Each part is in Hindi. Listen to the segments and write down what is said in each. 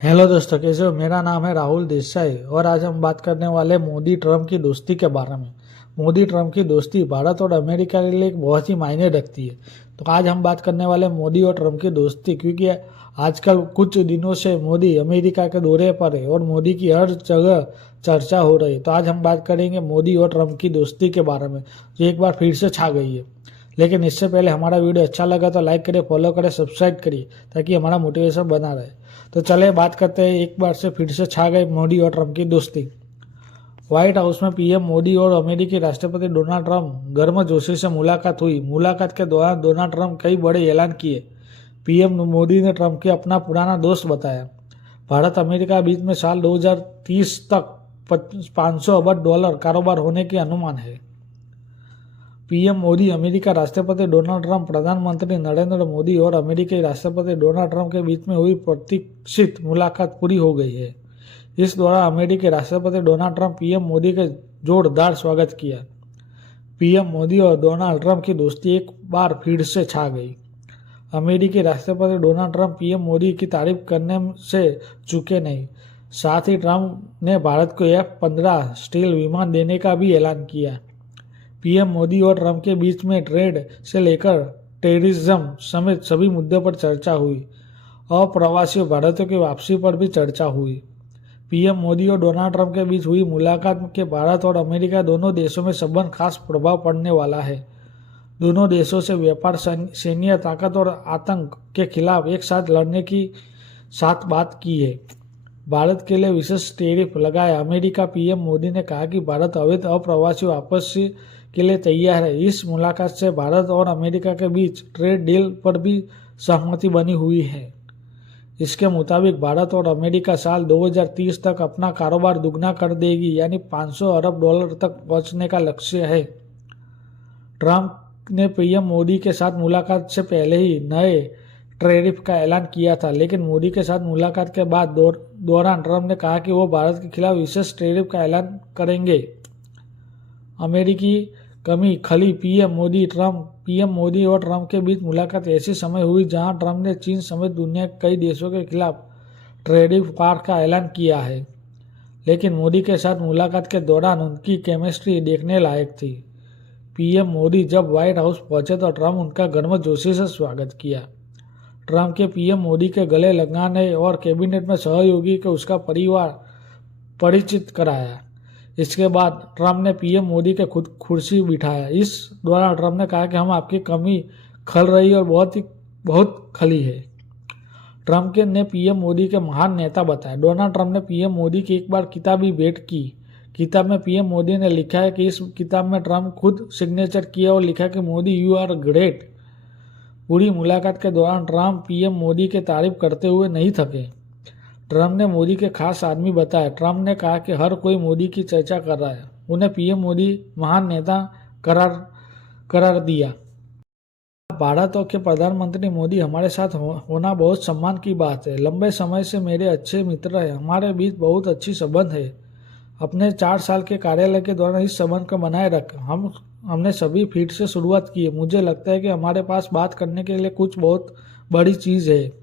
हेलो दोस्तों, कैसे हो? मेरा नाम है राहुल देसाई और आज हम बात करने वाले मोदी ट्रम्प की दोस्ती के बारे में। मोदी ट्रम्प की दोस्ती भारत और अमेरिका के लिए एक बहुत ही मायने रखती है। तो आज हम बात करने वाले मोदी और ट्रम्प की दोस्ती, क्योंकि आजकल कुछ दिनों से मोदी अमेरिका के दौरे पर है और मोदी की हर जगह चर्चा हो रही है। तो आज हम बात करेंगे मोदी और ट्रम्प की दोस्ती के बारे में, जो एक बार फिर से छा गई है। लेकिन इससे पहले हमारा वीडियो अच्छा लगा तो लाइक करें, फॉलो करें, सब्सक्राइब करिए, ताकि हमारा मोटिवेशन बना रहे। तो चले बात करते हैं, एक बार से फिर से छा गए मोदी और ट्रम्प की दोस्ती। व्हाइट हाउस में पीएम मोदी और अमेरिकी राष्ट्रपति डोनाल्ड ट्रम्प गर्मजोशी से मुलाकात हुई। मुलाकात के दौरान डोनाल्ड ट्रम्प कई बड़े ऐलान किए। पीएम मोदी ने ट्रम्प को अपना पुराना दोस्त बताया। भारत अमेरिका बीच में साल 2030 तक 500 अरब डॉलर कारोबार होने की अनुमान है। पीएम मोदी अमेरिका राष्ट्रपति डोनाल्ड ट्रम्प, प्रधानमंत्री नरेंद्र मोदी और अमेरिकी राष्ट्रपति डोनाल्ड ट्रम्प के बीच में हुई प्रतीक्षित मुलाकात पूरी हो गई है। इस दौरान अमेरिकी राष्ट्रपति डोनाल्ड ट्रम्प पीएम मोदी का जोरदार स्वागत किया। पीएम मोदी और डोनाल्ड ट्रम्प की दोस्ती एक बार फिर से छा गई। अमेरिकी राष्ट्रपति डोनाल्ड ट्रम्प पीएम मोदी की तारीफ करने से चूके नहीं। साथ ही ट्रम्प ने भारत को F-15 स्टील विमान देने का भी ऐलान किया। पीएम मोदी और ट्रम्प के बीच में ट्रेड से लेकर टेररिज्म समेत सभी मुद्दों पर चर्चा हुई। अप्रवासी भारतीयों की वापसी पर भी चर्चा हुई। पीएम मोदी और डोनाल्ड ट्रम्प के बीच हुई मुलाकात के भारत और अमेरिका दोनों देशों में संबंध खास प्रभाव पड़ने वाला है। दोनों देशों से व्यापार, सैन्य ताकत और आतंक के खिलाफ एक साथ लड़ने की साथ बात की है। भारत के लिए विशेष टैरिफ लगाया। अमेरिका पीएम मोदी ने कहा कि भारत अवैध अप्रवासी वापसी के लिए तैयार है। इस मुलाकात से भारत और अमेरिका के बीच ट्रेड डील पर भी सहमति बनी हुई है। इसके मुताबिक भारत और अमेरिका साल 2030 तक अपना कारोबार दुगना कर देगी, यानी 500 अरब डॉलर तक पहुंचने का लक्ष्य है। ट्रम्प ने पीएम मोदी के साथ मुलाकात से पहले ही नए टैरिफ का ऐलान किया था, लेकिन मोदी के साथ मुलाकात के बाद दौरान ट्रम्प ने कहा कि वो भारत के खिलाफ विशेष टैरिफ का ऐलान करेंगे। अमेरिकी कमी खली पीएम मोदी और ट्रम्प के बीच मुलाकात ऐसे समय हुई जहां ट्रम्प ने चीन समेत दुनिया के कई देशों के खिलाफ टैरिफ पार का ऐलान किया है। लेकिन मोदी के साथ मुलाकात के दौरान उनकी केमिस्ट्री देखने लायक थी। पीएम मोदी जब व्हाइट हाउस पहुंचे तो ट्रम्प उनका गर्मजोशी से स्वागत किया। ट्रम्प के पीएम मोदी के गले लगाने और कैबिनेट में सहयोगी को उसका परिवार परिचित कराया। इसके बाद ट्रम्प ने पीएम मोदी के खुद कुर्सी बिठाया। इस दौरान ट्रम्प ने कहा कि हम आपकी कमी खल रही और बहुत खली है। ट्रम्प ने पीएम मोदी के महान नेता बताया। डोनाल्ड ट्रम्प ने पीएम मोदी की एक बार किताब भी भेंट की। किताब में पीएम मोदी ने लिखा है कि इस किताब में ट्रम्प खुद सिग्नेचर किया और लिखा कि मोदी यू आर ग्रेट। पूरी मुलाकात के दौरान ट्रम्प पीएम मोदी की तारीफ करते हुए नहीं थके। ट्रम्प ने मोदी के खास आदमी बताया। ट्रम्प ने कहा कि हर कोई मोदी की चर्चा कर रहा है, उन्हें पीएम मोदी महान नेता करार दिया। भारत के प्रधानमंत्री मोदी हमारे साथ होना बहुत सम्मान की बात है। लंबे समय से मेरे अच्छे मित्र हैं, हमारे बीच बहुत अच्छी संबंध है। अपने 4 साल के कार्यालय के दौरान इस संबंध को बनाए रख हमने सभी फिर से शुरुआत की है। मुझे लगता है कि हमारे पास बात करने के लिए कुछ बहुत बड़ी चीज़ है।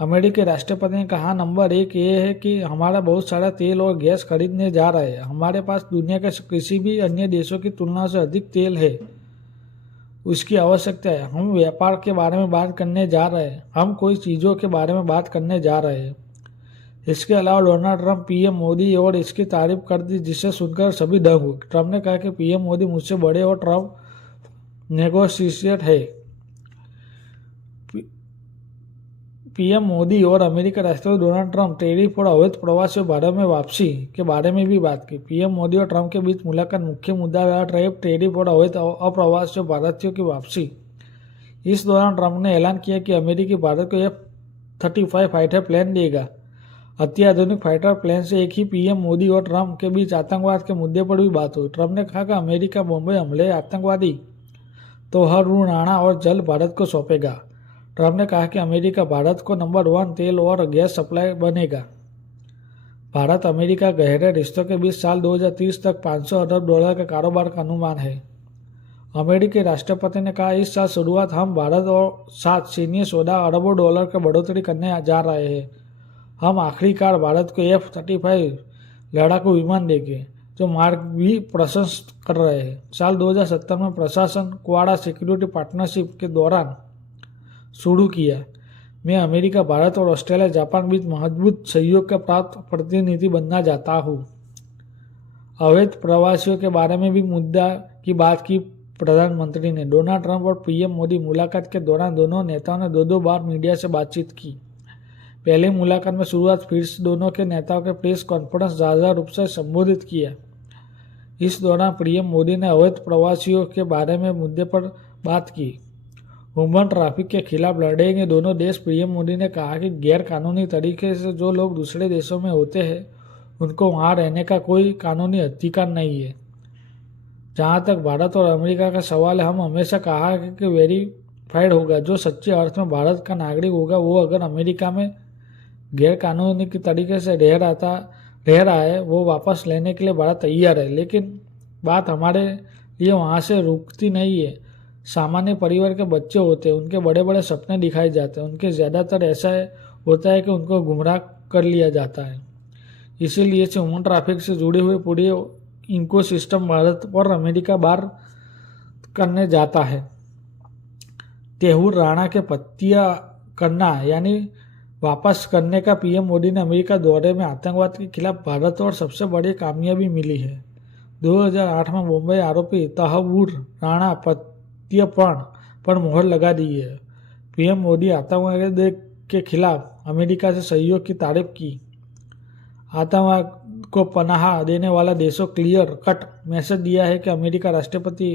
अमेरिकी राष्ट्रपति ने कहा, नंबर 1 ये है कि हमारा बहुत सारा तेल और गैस खरीदने जा रहे हैं। हमारे पास दुनिया के किसी भी अन्य देशों की तुलना से अधिक तेल है, उसकी आवश्यकता है। हम व्यापार के बारे में बात करने जा रहे हैं, हम कोई चीज़ों के बारे में बात करने जा रहे हैं। इसके अलावा डोनाल्ड ट्रम्प पीएम मोदी और इसकी तारीफ कर दी, जिसे सुनकर सभी दंग हुए। ट्रम्प ने कहा कि पीएम मोदी मुझसे बड़े और ट्रम्प नेगोशिएटर है। पीएम मोदी और अमेरिका राष्ट्रपति डोनाल्ड ट्रम्प टैरिफ और अवैध प्रवासियों भारत में वापसी के बारे में भी बात की। पीएम मोदी और ट्रम्प के बीच मुलाकात मुख्य मुद्दा रहा टैरिफ और अवैध अप्रवासियों भारतीयों की वापसी। इस दौरान ट्रम्प ने ऐलान किया कि अमेरिकी भारत को F-35 फाइटर प्लेन देगा। अत्याधुनिक फाइटर प्लेन से एक ही पीएम मोदी और ट्रम्प के बीच आतंकवाद के मुद्दे पर भी बात हुई। ट्रम्प ने कहा कि अमेरिका बॉम्बे हमले आतंकवादी तो हर ऋणाना और जल्द भारत को सौंपेगा। ट्रम्प ने कहा कि अमेरिका भारत को नंबर 1 तेल और गैस सप्लाई बनेगा। भारत अमेरिका गहरे रिश्तों के बीच साल 2030 तक 500 अरब डॉलर के कारोबार का अनुमान है। अमेरिकी राष्ट्रपति ने कहा, इस साल शुरुआत हम भारत और साथ सैन्य सौदा अरबों डॉलर की बढ़ोतरी करने जा रहे हैं। हम आखिरकार भारत को F-35 लड़ाकू विमान देंगे जो मार्ग भी प्रशंसित कर रहे हैं। साल 2017 में प्रशासन क्वाड सिक्योरिटी पार्टनरशिप के दौरान शुरू किया। मैं अमेरिका, भारत और ऑस्ट्रेलिया, जापान बीच मजबूत सहयोग का प्राप्त प्रतिनिधि बनना चाहता हूँ। अवैध प्रवासियों के बारे में भी मुद्दा की बात की प्रधानमंत्री ने। डोनाल्ड ट्रंप और पीएम मोदी मुलाकात के दौरान दोनों नेताओं ने दो बार मीडिया से बातचीत की। पहली मुलाकात में शुरुआत फिर से दोनों के नेताओं के प्रेस कॉन्फ्रेंस साझा रूप से संबोधित किया। इस दौरान पीएम मोदी ने अवैध प्रवासियों के बारे में मुद्दे पर बात की। ह्यूमन ट्रैफिक के खिलाफ लड़ेंगे दोनों देश। पीएम मोदी ने कहा कि गैर कानूनी तरीके से जो लोग दूसरे देशों में होते हैं उनको वहां रहने का कोई कानूनी अधिकार नहीं है। जहां तक भारत और अमेरिका का सवाल है, हम हमेशा कहा है कि वेरीफाइड होगा। जो सच्चे अर्थ में भारत का नागरिक होगा वो अगर अमेरिका में गैर कानूनी के तरीके से रह रहा है वो वापस लेने के लिए भारत तैयार है। लेकिन बात हमारे लिए वहाँ से रुकती नहीं है। सामान्य परिवार के बच्चे होते हैं, उनके बड़े बड़े सपने दिखाए जाते हैं, उनके ज़्यादातर ऐसा होता है कि उनको गुमराह कर लिया जाता है। इसीलिए ह्यूमन ट्रैफिक से जुड़े हुए पूरे इकोसिस्टम भारत और अमेरिका बार करने जाता है। तेहूर राणा के पत्तियां करना यानी वापस करने का पीएम मोदी ने अमेरिका दौरे में आतंकवाद के खिलाफ भारत और सबसे बड़ी कामयाबी मिली है। 2008 में मुंबई आरोपी तहूर राणा प्रत्यर्पण पर मोहर लगा दी है। पीएम मोदी आतंकवाद के खिलाफ अमेरिका से सहयोग की तारीफ की। आतंकवाद को पनाह देने वाला देशों क्लियर कट मैसेज दिया है कि अमेरिका राष्ट्रपति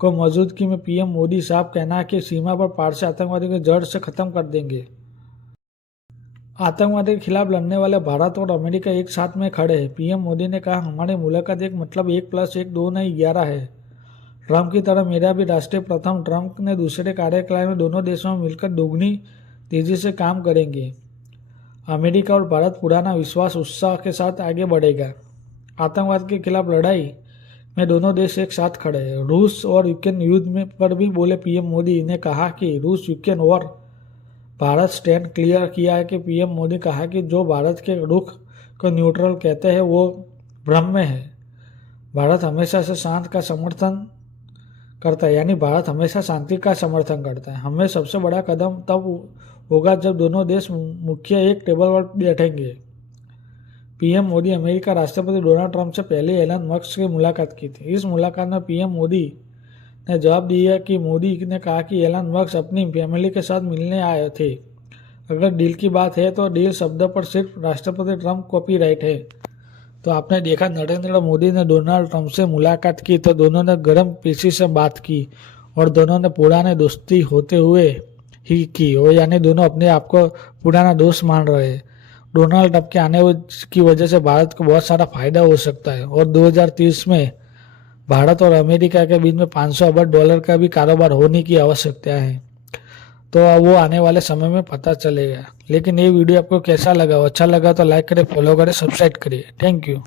को मौजूदगी में पीएम मोदी साहब कहना है कि सीमा पर पार से आतंकवादी को जड़ से खत्म कर देंगे। आतंकवाद के खिलाफ लड़ने वाले भारत और अमेरिका एक साथ में खड़े हैं। पीएम मोदी ने कहा, हमारी मुलाकात एक मतलब 1+1 2 नहीं 11 है। ट्रंप की तरह मेरा भी राष्ट्रीय प्रथम। ट्रंप ने दूसरे कार्यकाल में दोनों देशों में मिलकर दोगुनी तेजी से काम करेंगे। अमेरिका और भारत पुराना विश्वास उत्साह के साथ आगे बढ़ेगा। आतंकवाद के खिलाफ लड़ाई में दोनों देश एक साथ खड़े हैं। रूस और यूक्रेन युद्ध में पर भी बोले पीएम मोदी ने कहा कि रूस, यूक्रेन और भारत स्टैंड क्लियर किया है कि पीएम मोदी कहा कि जो भारत के रुख को न्यूट्रल कहते हैं वो भ्रम में है। भारत हमेशा से शांत का समर्थन करता है, यानी भारत हमेशा शांति का समर्थन करता है। हमें सबसे बड़ा कदम तब होगा जब दोनों देश मुख्य एक टेबल पर बैठेंगे। पीएम मोदी अमेरिका राष्ट्रपति डोनाल्ड ट्रंप से पहले एलन मस्क से मुलाकात की थी। इस मुलाकात में पीएम मोदी ने जवाब दिया कि मोदी ने कहा कि एलन मस्क अपनी फैमिली के साथ मिलने आए थे। अगर डील की बात है तो डील शब्द पर सिर्फ राष्ट्रपति ट्रंप कॉपीराइट है। तो आपने देखा नरेंद्र मोदी ने डोनाल्ड ट्रंप से मुलाकात की तो दोनों ने गर्म पेशी से बात की और दोनों ने पुराने दोस्ती होते हुए ही की, और यानी दोनों अपने आप को पुराना दोस्त मान रहे हैं। डोनाल्ड ट्रंप के आने की वजह से भारत को बहुत सारा फायदा हो सकता है और 2030 में भारत और अमेरिका के बीच में $500 अरब का भी कारोबार होने की आवश्यकता है। तो वो आने वाले समय में पता चलेगा। लेकिन ये वीडियो आपको कैसा लगा? अच्छा लगा तो लाइक करें, फॉलो करें, सब्सक्राइब करिए। Thank you.